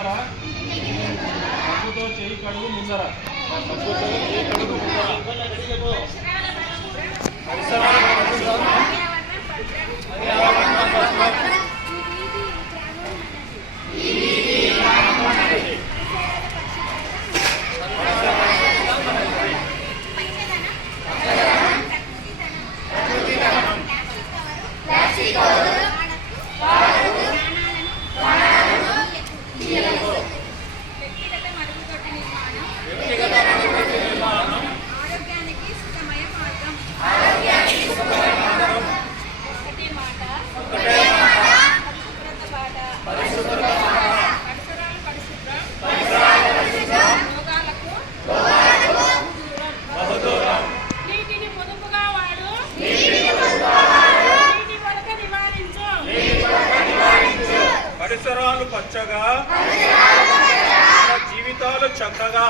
ముందర సబ్బుతో చేయి కడుగు ముందర సబ్బుతో చేయి కడుగు ముందర పరిసరాలు పరిసరాలు పచ్చగా జీవితాలు చక్కగా